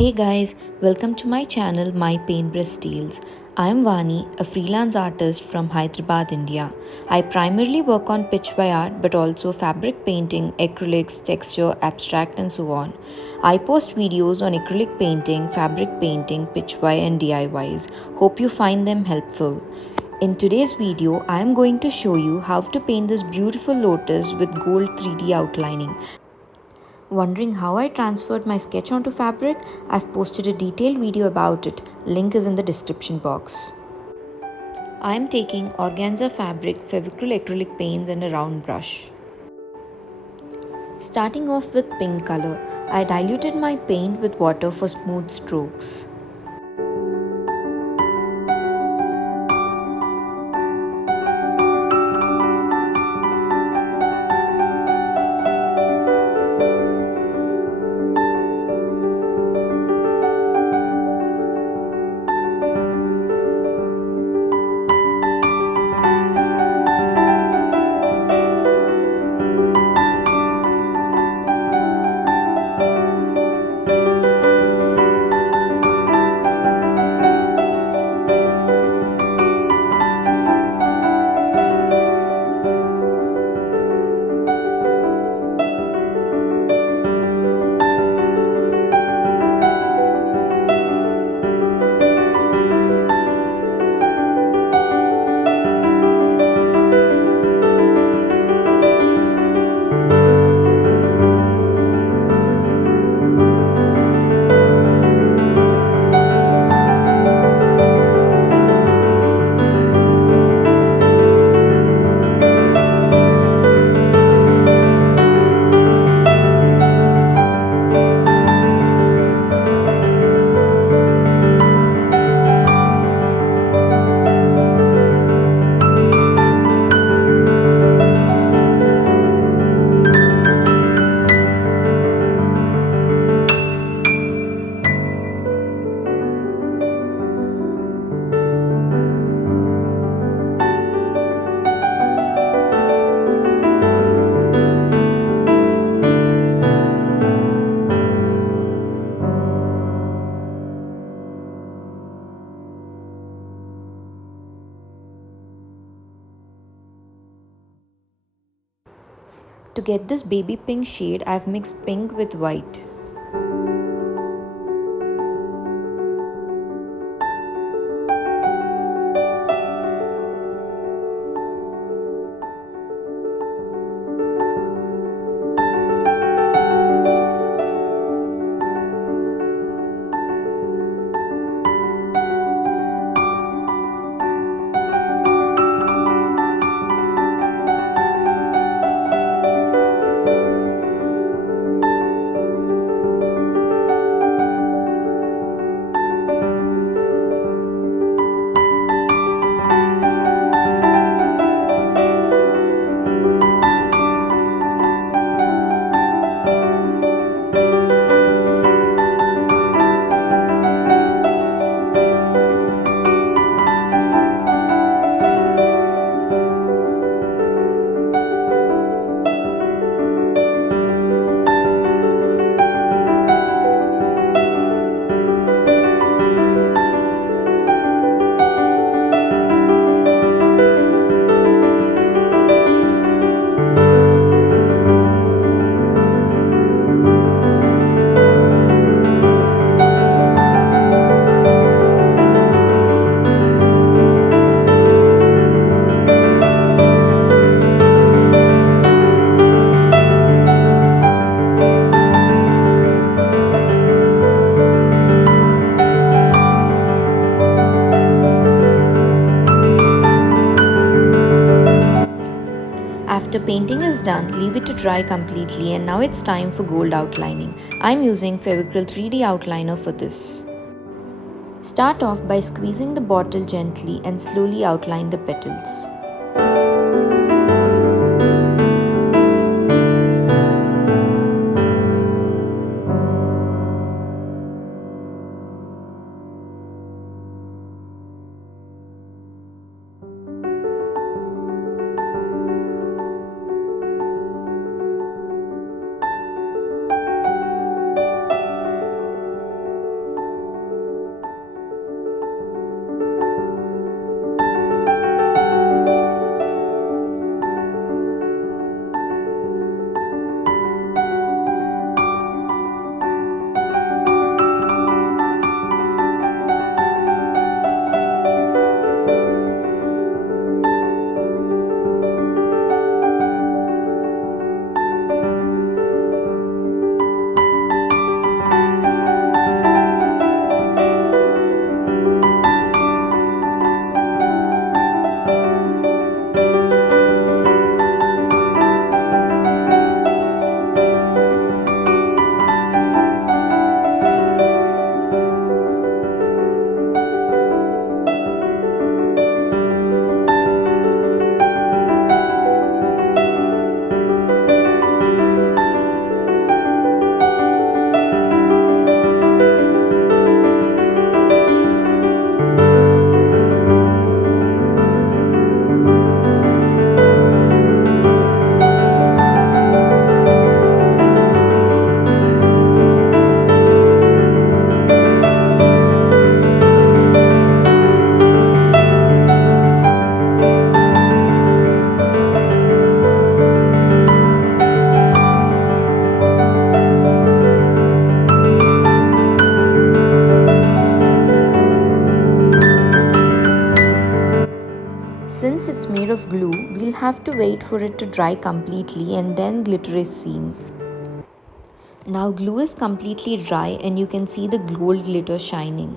Hey guys, welcome to my channel MyPaintbrushTales. I am Vani, a freelance artist from Hyderabad, India. I primarily work on pitch by art but also fabric painting, acrylics, texture, abstract and so on. I post videos on acrylic painting, fabric painting, pitch by and DIYs. Hope you find them helpful. In today's video, I am going to show you how to paint this beautiful lotus with gold 3D outlining. Wondering how I transferred my sketch onto fabric? I've posted a detailed video about it. Link is in the description box. I am taking organza fabric, Fevicryl acrylic paints and a round brush. Starting off with pink color, I diluted my paint with water for smooth strokes. To get this baby pink shade, I've mixed pink with white. After painting is done, leave it to dry completely and now it's time for gold outlining. I'm using Fevicryl 3D outliner for this. Start off by squeezing the bottle gently and slowly outline the petals. made of glue, we'll have to wait for it to dry completely and then glitter is seen. Now glue is completely dry and you can see the gold glitter shining.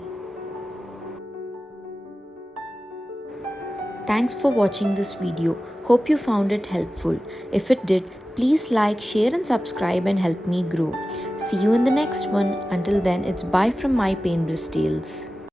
Thanks for watching this video. Hope you found it helpful. If it did, please like, share and subscribe and help me grow. See you in the next one. Until then, it's bye from My Paintbrush Tales.